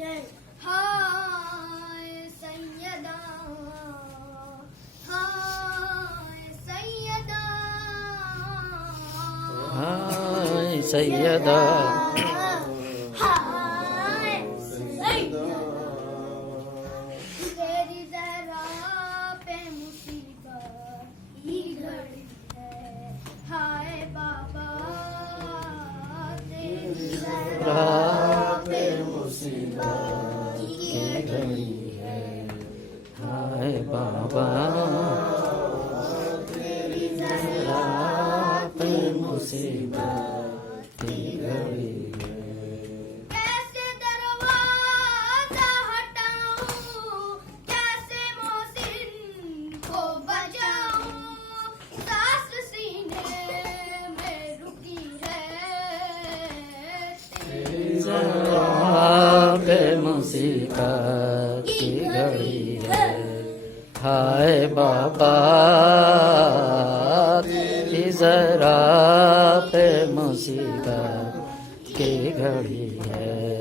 हाय सैयदा, हाय सैयदा, हाय सैयदा, हाय सैयदा, तेरी जरा पे मुसीबत ही घड़ी है। हाय बाबा तेरी जरा रात मुसीबत की घड़ी है। हाय बाबा तेरी जरा रात मुसीबत की घड़ी है। कैसे दरवाजा हटाऊं, कैसे मोहसिन को बचाऊं, सास सीने में रुकी है तेरी रात मुसीबत की घड़ी है। हाय बाबा तेरी जरा पे मुसीबत की घड़ी है।